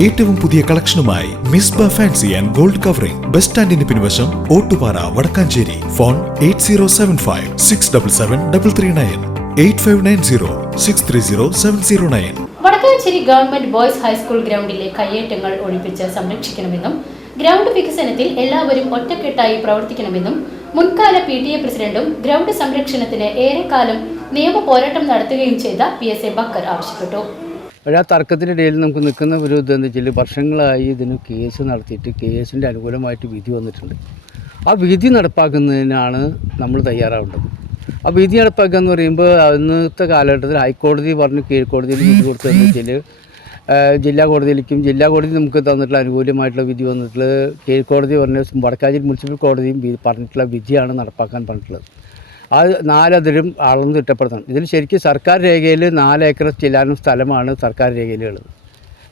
ഏറ്റവും പുതിയ കളക്ഷനുമായി Misba fancy and gold covering. Bus സ്റ്റാൻഡിന് പിൻവശം Ottupara Vadakkanchery. Phone eight zero seven five six double seven double three nine. Eight five nine zero six three zero seven zero nine. Vadakkanchery government boys high school ഗ്രൗണ്ടിലെ കയ്യേറ്റങ്ങൾ ഒഴിപ്പിച്ച് സംരക്ഷിക്കണമെന്നും ground വികസനത്തിൽ എല്ലാവരും ഒറ്റക്കെട്ടായി പ്രവർത്തിക്കണമെന്നും മുൻകാല P T A പ്രസിഡന്റും ground സംരക്ഷണത്തിന് ഏറെക്കാലം നിയമ പോരാട്ടം നടത്തുകയും ചെയ്ത പി എസ് എ ബക്കർ ആവശ്യപ്പെട്ടു. പക്ഷേ ആ തർക്കത്തിനിടയിൽ നമുക്ക് നിൽക്കുന്ന ഒരു ഇതെന്ന് വെച്ചാൽ വർഷങ്ങളായി ഇതിന് കേസ് നടത്തിയിട്ട് കേസിന്റെ അനുകൂലമായിട്ട് വിധി വന്നിട്ടുണ്ട്. ആ വിധി നടപ്പാക്കുന്നതിനാണ് നമ്മൾ തയ്യാറാവേണ്ടത്. ആ വിധി നടപ്പാക്കുക എന്ന് പറയുമ്പോൾ അന്നത്തെ കാലഘട്ടത്തിൽ ഹൈക്കോടതി പറഞ്ഞ് കീഴ്ക്കോടതിയിൽ വിധി കൊടുത്തതെന്ന് വെച്ചാൽ ജില്ലാ കോടതിയിലേക്കും ജില്ലാ കോടതി നമുക്ക് തന്നിട്ടുള്ള അനുകൂലമായിട്ടുള്ള വിധി വന്നിട്ടുള്ളത് കീഴ്ക്കോടതി പറഞ്ഞ വടക്കാഞ്ചേരി മുനിസിപ്പൽ കോടതിയും പറഞ്ഞിട്ടുള്ള വിധിയാണ് നടപ്പാക്കാൻ പറഞ്ഞിട്ടുള്ളത്. ആ നാലതിരും അളന്ന് തിട്ടപ്പെടുത്തണം ഇതിൽ ശരിക്കും സർക്കാർ രേഖയിൽ നാല് ഏക്കർ ചെല്ലാനും സ്ഥലമാണ് സർക്കാർ രേഖയിലുള്ളത്.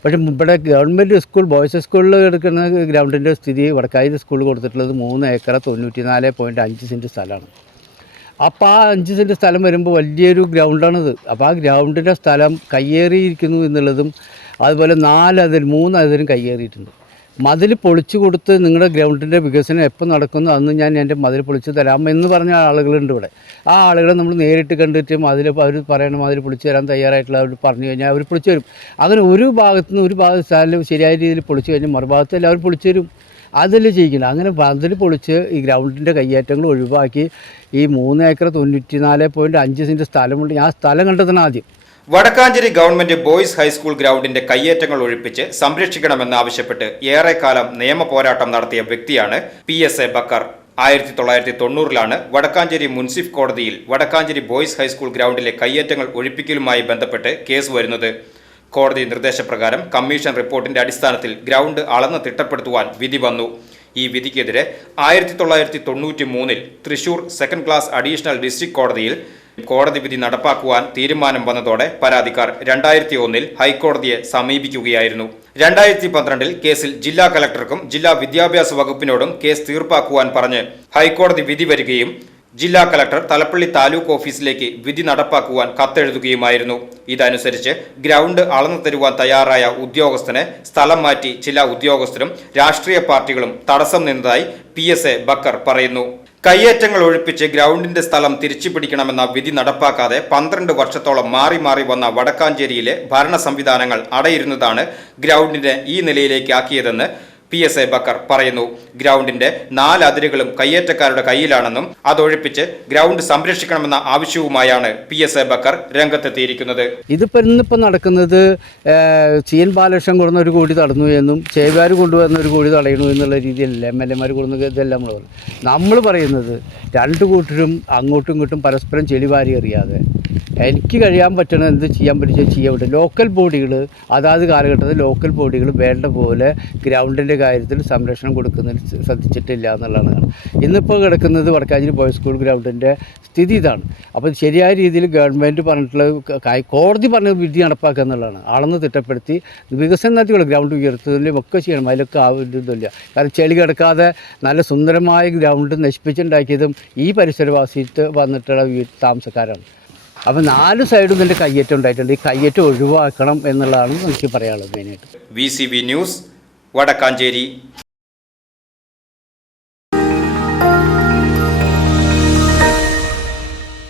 പക്ഷേ ഇവിടെ ഗവൺമെന്റ് സ്കൂൾ ബോയ്സ് സ്കൂളിൽ എടുക്കുന്ന ഗ്രൗണ്ടിന്റെ സ്ഥിതി വടക്കായി സ്കൂളിൽ കൊടുത്തിട്ടുള്ളത് മൂന്ന് ഏക്കർ തൊണ്ണൂറ്റി നാല് പോയിന്റ് അഞ്ച് സെന്റ് സ്ഥലമാണ്. അപ്പോൾ ആ അഞ്ച് സെന്റ് സ്ഥലം വരുമ്പോൾ വലിയൊരു ഗ്രൗണ്ടാണിത്. അപ്പോൾ ആ ഗ്രൗണ്ടിന്റെ സ്ഥലം കയ്യേറിയിരിക്കുന്നു എന്നുള്ളതും അതുപോലെ നാലതിൽ മൂന്നതിലും കയ്യേറിയിട്ടുണ്ട്. മതിൽ പൊളിച്ചു കൊടുത്ത് നിങ്ങളുടെ ഗ്രൗണ്ടിന്റെ വികസനം എപ്പോൾ നടക്കുന്നു അന്ന് ഞാൻ എന്റെ മതിൽ പൊളിച്ചു തരാം എന്ന് പറഞ്ഞ ആളുകളുണ്ട് ഇവിടെ. ആ ആളുകളെ നമ്മൾ നേരിട്ട് കണ്ടിട്ട് മതിൽ അവർ പറയണ മതിൽ പൊളിച്ചു തരാൻ തയ്യാറായിട്ടുള്ള അവർ പറഞ്ഞു കഴിഞ്ഞാൽ അവർ പൊളിച്ചു തരും. അങ്ങനെ ഒരു ഭാഗത്തു നിന്ന് ഒരു ഭാഗത്ത് സ്ഥലം ശരിയായ രീതിയിൽ പൊളിച്ചു കഴിഞ്ഞാൽ മറുഭാഗത്ത് എല്ലാവരും പൊളിച്ചു തരും. അതിൽ ചെയ്യിക്കണം അങ്ങനെ മതിൽ പൊളിച്ച് ഈ ഗ്രൗണ്ടിന്റെ കയ്യേറ്റങ്ങൾ ഒഴിവാക്കി ഈ മൂന്ന് ഏക്കർ തൊണ്ണൂറ്റി നാല് പോയിന്റ് അഞ്ച് സെന്റ് സ്ഥലമുണ്ട്. ഞാൻ സ്ഥലം കണ്ടെത്തണം ആദ്യം. Vadakkanchery government boys high school ഗ്രൗണ്ടിന്റെ കയ്യേറ്റങ്ങൾ ഒഴിപ്പിച്ച് സംരക്ഷിക്കണമെന്നാവശ്യപ്പെട്ട് ഏറെക്കാലം നിയമ പോരാട്ടം നടത്തിയ വ്യക്തിയാണ് പി എസ് എ ബക്കർ. ആയിരത്തി തൊള്ളായിരത്തി തൊണ്ണൂറിലാണ് വടക്കാഞ്ചേരി മുൻസിഫ് കോടതിയിൽ വടക്കാഞ്ചേരി ബോയ്സ് ഹൈസ്കൂൾ ഗ്രൗണ്ടിലെ കയ്യേറ്റങ്ങൾ ഒഴിപ്പിക്കലുമായി ബന്ധപ്പെട്ട് കേസ് വരുന്നത്. കോടതി നിർദ്ദേശപ്രകാരം കമ്മീഷൻ റിപ്പോർട്ടിന്റെ അടിസ്ഥാനത്തിൽ ഗ്രൗണ്ട് അളന്ന് തിട്ടപ്പെടുത്തുവാൻ വിധി വന്നു. ഈ വിധിക്കെതിരെ ആയിരത്തി തൊള്ളായിരത്തി തൊണ്ണൂറ്റി മൂന്നിൽ Thrissur second class additional district കോടതിയിൽ കോടതി വിധി നടപ്പാക്കുവാൻ തീരുമാനം വന്നതോടെ പരാതിക്കാർ രണ്ടായിരത്തി ഒന്നിൽ ഹൈക്കോടതിയെ സമീപിക്കുകയായിരുന്നു. രണ്ടായിരത്തി പന്ത്രണ്ടിൽ കേസിൽ ജില്ലാ കലക്ടർക്കും ജില്ലാ വിദ്യാഭ്യാസ വകുപ്പിനോടും കേസ് തീർപ്പാക്കുവാൻ പറഞ്ഞ് ഹൈക്കോടതി വിധി വരികയും ജില്ലാ കലക്ടർ തലപ്പള്ളി താലൂക്ക് ഓഫീസിലേക്ക് വിധി നടപ്പാക്കുവാൻ കത്തെഴുതുകയുമായിരുന്നു. ഇതനുസരിച്ച് ഗ്രൗണ്ട് അളന്നു തരുവാൻ തയ്യാറായ ഉദ്യോഗസ്ഥനെ സ്ഥലം മാറ്റി ചില ഉദ്യോഗസ്ഥരും രാഷ്ട്രീയ പാർട്ടികളും തടസ്സം നിന്നതായി പി ബക്കർ പറയുന്നു. കയ്യേറ്റങ്ങൾ ഒഴിപ്പിച്ച് ഗ്രൗണ്ടിന്റെ സ്ഥലം തിരിച്ചു പിടിക്കണമെന്ന വിധി നടപ്പാക്കാതെ പന്ത്രണ്ട് വർഷത്തോളം മാറി മാറി വന്ന വടക്കാഞ്ചേരിയിലെ ഭരണ സംവിധാനങ്ങൾ അടയിരുന്നതാണ് ഗ്രൗണ്ടിനെ ഈ നിലയിലേക്ക് ആക്കിയതെന്ന് പി എസ് എ ബക്കർ പറയുന്നു. ഗ്രൗണ്ടിന്റെ നാല് അതിരുകളും കയ്യേറ്റക്കാരുടെ കയ്യിലാണെന്നും അതൊഴിപ്പിച്ച് ഗ്രൗണ്ട് സംരക്ഷിക്കണമെന്ന ആവശ്യവുമായാണ് പി എസ് എ ബക്കർ രംഗത്തെത്തിയിരിക്കുന്നത്. ഇതിപ്പോൾ ഇന്നിപ്പോൾ നടക്കുന്നത് സി എൻ ബാലകൃഷ്ണൻ കൊടുന്ന ഒരു കോടി തടഞ്ഞു എന്നും ചേവാർ കൊണ്ടുവന്ന ഒരു കോടി തടയണു എന്നുള്ള രീതിയിലല്ല എം എൽ എമാർ കൊടുന്ന ഇതെല്ലാം നമ്മൾ പറയുന്നത്. രണ്ട് കൂട്ടരും അങ്ങോട്ടും ഇങ്ങോട്ടും പരസ്പരം ചെളിവാരി അറിയാതെ എനിക്ക് കഴിയാൻ പറ്റണ എന്ത് ചെയ്യാൻ പറ്റുക ചെയ്യാൻ ലോക്കൽ ബോഡികൾ അതാത് കാലഘട്ടത്തിൽ ലോക്കൽ ബോഡികൾ വേണ്ട പോലെ ഗ്രൗണ്ടിന്റെ കാര്യത്തിൽ സംരക്ഷണം കൊടുക്കുന്നതിന് ശ്ര- ശ്രദ്ധിച്ചിട്ടില്ല എന്നുള്ളതാണ്. ഇന്നിപ്പോൾ കിടക്കുന്നത് വടക്കാഞ്ചേരി ബോയ്സ് സ്കൂൾ ഗ്രൗണ്ടിന്റെ സ്ഥിതി ഇതാണ്. അപ്പോൾ ശരിയായ രീതിയിൽ ഗവൺമെന്റ് പറഞ്ഞിട്ടുള്ള കോടതി പറഞ്ഞ വിധി നടപ്പാക്കുക എന്നുള്ളതാണ്. അളന്ന് തിട്ടപ്പെടുത്തി വികസനം നടത്തിയുള്ള ഗ്രൗണ്ട് ഉയർത്തുന്നതിലും ഒക്കെ ചെയ്യണം. അതിലൊക്കെ ആവശ്യമില്ല കാരണം ചെളി കിടക്കാതെ നല്ല സുന്ദരമായ ഗ്രൗണ്ട് നശിപ്പിച്ചുണ്ടാക്കിയതും ഈ പരിസരവാസിയിട്ട് വന്നിട്ടുള്ള താമസക്കാരാണ്. അപ്പോൾ നാല് സൈഡും ഇതിന്റെ കയ്യേറ്റം ഉണ്ടായിട്ടുണ്ട്. ഈ കയ്യേറ്റം ഒഴിവാക്കണം എന്നുള്ളതാണ് എനിക്ക് പറയാനുള്ളത് മെയിനായിട്ട് വി ന്യൂസ് വടക്കാഞ്ചേരി.